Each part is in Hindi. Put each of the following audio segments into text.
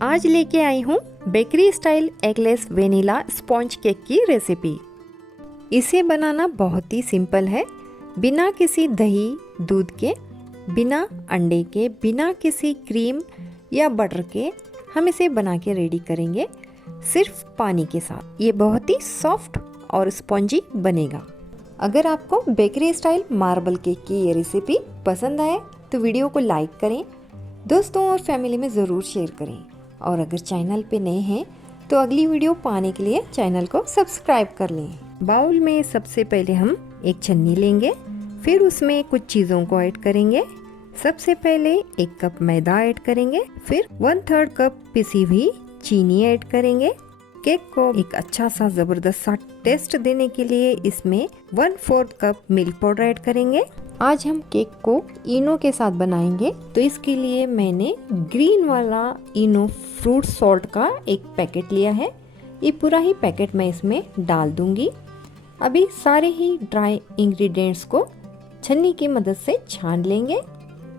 आज लेके आई हूँ bakery style eggless vanilla sponge cake की रेसिपी। इसे बनाना बहुत ही सिंपल है। बिना किसी दही दूध के, बिना अंडे के, बिना किसी क्रीम या बटर के हम इसे बना के रेडी करेंगे सिर्फ पानी के साथ। ये बहुत ही सॉफ्ट और स्पॉन्जी बनेगा। अगर आपको बेकरी स्टाइल मार्बल केक की ये रेसिपी पसंद आए तो वीडियो को लाइक करें, दोस्तों और फैमिली में ज़रूर शेयर करें। और अगर चैनल पे नए हैं तो अगली वीडियो पाने के लिए चैनल को सब्सक्राइब कर लें। बाउल में सबसे पहले हम एक छन्नी लेंगे, फिर उसमें कुछ चीज़ों को ऐड करेंगे। सबसे पहले 1 कप मैदा ऐड करेंगे, फिर 1/3 कप पिसी हुई चीनी ऐड करेंगे। केक को एक अच्छा सा जबरदस्त सा टेस्ट देने के लिए इसमें 1/4 कप मिल्क पाउडर ऐड करेंगे। आज हम केक को इनो के साथ बनाएंगे, तो इसके लिए मैंने ग्रीन वाला इनो फ्रूट सॉल्ट का एक पैकेट लिया है। ये पूरा ही पैकेट मैं इसमें डाल दूंगी। अभी सारे ही ड्राई इंग्रेडिएंट्स को छन्नी की मदद से छान लेंगे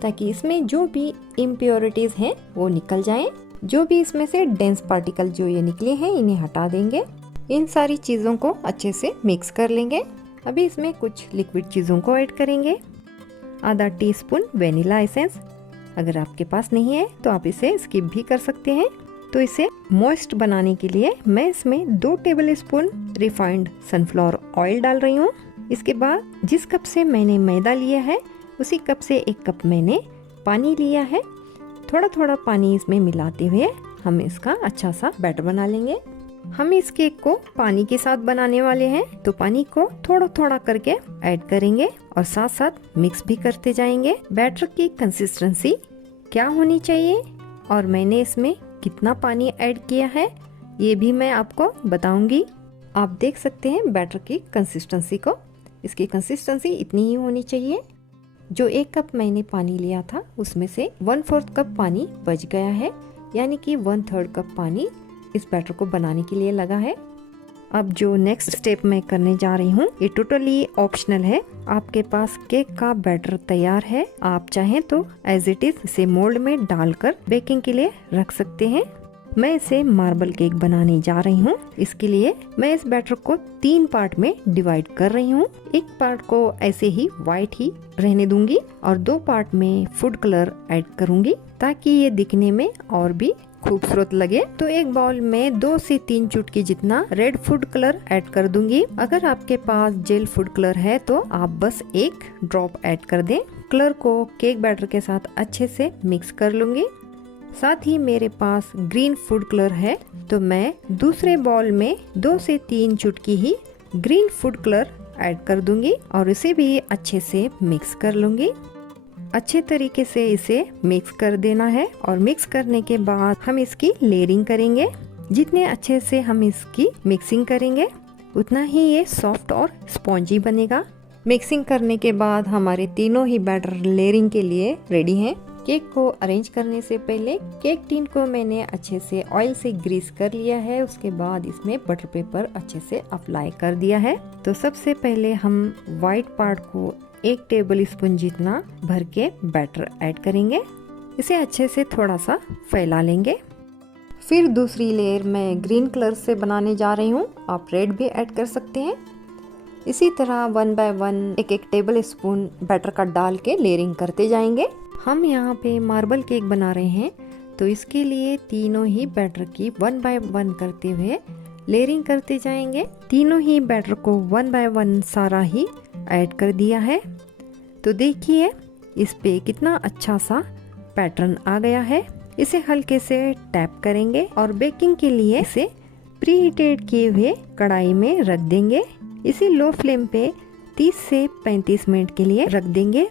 ताकि इसमें जो भी इम्प्योरिटीज हैं वो निकल जाएं। जो भी इसमें से डेंस पार्टिकल जो ये निकले हैं इन्हें हटा देंगे। इन सारी चीज़ों को अच्छे से मिक्स कर लेंगे। अभी इसमें कुछ लिक्विड चीज़ों को ऐड करेंगे। आधा टीस्पून वेनिला एसेंस, अगर आपके पास नहीं है तो आप इसे स्किप भी कर सकते हैं। तो इसे मॉइस्ट बनाने के लिए मैं इसमें 2 टेबलस्पून रिफाइंड सनफ्लावर ऑयल डाल रही हूँ। इसके बाद जिस कप से मैंने मैदा लिया है उसी कप से 1 कप मैंने पानी लिया है। थोड़ा थोड़ा पानी इसमें मिलाते हुए हम इसका अच्छा सा बैटर बना लेंगे। हम इस केक को पानी के साथ बनाने वाले हैं, तो पानी को थोड़ा थोड़ा करके ऐड करेंगे और साथ साथ मिक्स भी करते जाएंगे। बैटर की कंसिस्टेंसी क्या होनी चाहिए और मैंने इसमें कितना पानी ऐड किया है ये भी मैं आपको बताऊंगी। आप देख सकते हैं बैटर की कंसिस्टेंसी को। इसकी कंसिस्टेंसी इतनी ही होनी चाहिए। जो 1 कप मैंने पानी लिया था उसमें से 1/4 कप पानी बच गया है, यानी कि 1/3 कप पानी इस बैटर को बनाने के लिए लगा है। अब जो नेक्स्ट स्टेप मैं करने जा रही हूँ ये टोटली ऑप्शनल है। आपके पास केक का बैटर तैयार है, आप चाहें तो एज इट इज इसे मोल्ड में डालकर बेकिंग के लिए रख सकते हैं। मैं इसे मार्बल केक बनाने जा रही हूँ। इसके लिए मैं इस बैटर को 3 पार्ट में डिवाइड कर रही हूँ। एक पार्ट को ऐसे ही व्हाइट ही रहने दूंगी और 2 पार्ट में फूड कलर ऐड करूंगी ताकि ये दिखने में और भी खूबसूरत लगे। तो एक बाउल में 2 से 3 चुटकी जितना रेड फूड कलर ऐड कर दूंगी। अगर आपके पास जेल फूड कलर है तो आप बस 1 ड्रॉप ऐड कर दें। कलर को केक बैटर के साथ अच्छे से मिक्स कर लूंगी। साथ ही मेरे पास ग्रीन फूड कलर है, तो मैं दूसरे बाउल में 2 से 3 चुटकी ही ग्रीन फूड कलर ऐड कर दूंगी और इसे भी अच्छे से मिक्स कर लूंगी। अच्छे तरीके से इसे मिक्स कर देना है और मिक्स करने के बाद हम इसकी लेयरिंग करेंगे। जितने अच्छे से हम इसकी मिक्सिंग करेंगे उतना ही ये सॉफ्ट और स्पॉन्जी बनेगा। मिक्सिंग करने के बाद हमारे तीनों ही बैटर लेयरिंग के लिए रेडी हैं। केक को अरेंज करने से पहले केक टिन को मैंने अच्छे से ऑयल से ग्रीस कर लिया है। उसके बाद इसमें बटर पेपर अच्छे से अप्लाई कर दिया है। तो सबसे पहले हम व्हाइट पार्ट को 1 टेबल स्पून जितना भर के बैटर ऐड करेंगे। इसे अच्छे से थोड़ा सा फैला लेंगे। फिर दूसरी लेयर मैं ग्रीन कलर से बनाने जा रही हूँ, आप रेड भी ऐड कर सकते हैं। इसी तरह 1 बाय 1 एक टेबल स्पून बैटर का डाल के लेयरिंग करते जाएंगे। हम यहाँ पे मार्बल केक बना रहे हैं, तो इसके लिए तीनों ही बैटर की 1 बाय 1 करते हुए लेयरिंग करते जाएंगे। तीनों ही बैटर को 1 बाय 1 सारा ही ऐड कर दिया है। तो देखिए इस पे कितना अच्छा सा पैटर्न आ गया है। इसे हल्के से टैप करेंगे और बेकिंग के लिए इसे प्री हीटेड किए हुए कढ़ाई में रख देंगे। इसे लो फ्लेम पे 30 से 35 मिनट के लिए रख देंगे।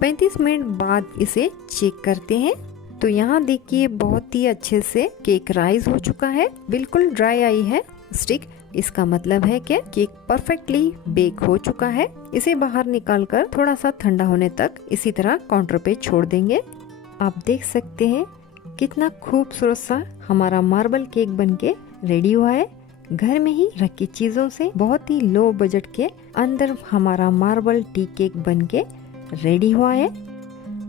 35 मिनट बाद इसे चेक करते हैं। तो यहाँ देखिए बहुत ही अच्छे से केक राइज हो चुका है, बिल्कुल ड्राई आई है स्टिक। इसका मतलब है कि केक परफेक्टली बेक हो चुका है। इसे बाहर निकालकर थोड़ा सा ठंडा होने तक इसी तरह काउंटर पे छोड़ देंगे। आप देख सकते हैं कितना खूबसूरत सा हमारा मार्बल केक बनके रेडी हुआ है। घर में ही रखी चीजों से बहुत ही लो बजट के अंदर हमारा मार्बल टी केक बनके रेडी हुआ है।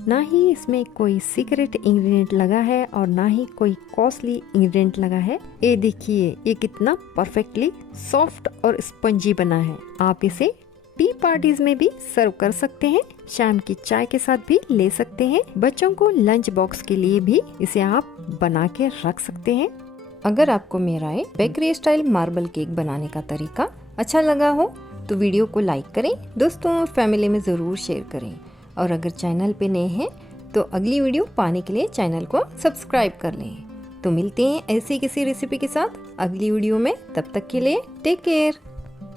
ना ही इसमें कोई सीक्रेट इंग्रेडिएंट लगा है और ना ही कोई कॉस्टली इंग्रेडिएंट लगा है। ये देखिए ये कितना परफेक्टली सॉफ्ट और स्पंजी बना है। आप इसे टी पार्टीज में भी सर्व कर सकते हैं, शाम की चाय के साथ भी ले सकते हैं। बच्चों को लंच बॉक्स के लिए भी इसे आप बना के रख सकते हैं। अगर आपको मेरा ये बेकरी स्टाइल मार्बल केक बनाने का तरीका अच्छा लगा हो तो वीडियो को लाइक करें, दोस्तों और फैमिली में ज़रूर शेयर करें। और अगर चैनल पे नए हैं तो अगली वीडियो पाने के लिए चैनल को सब्सक्राइब कर लें। तो मिलते हैं ऐसी किसी रेसिपी के साथ अगली वीडियो में, तब तक के लिए टेक केयर।